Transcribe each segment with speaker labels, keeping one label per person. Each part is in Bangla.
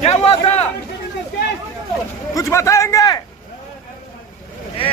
Speaker 1: क्या हुआ था कुछ बताएंगे ए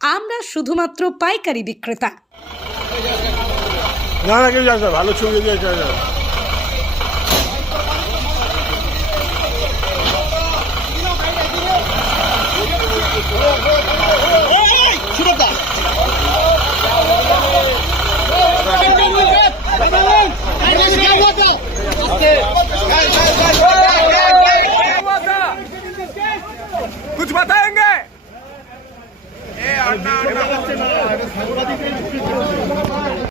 Speaker 2: আমরা শুধুমাত্র পাইকারি বিক্রেতা।
Speaker 3: না না কেউ ভালো ছবি দিয়ে না না না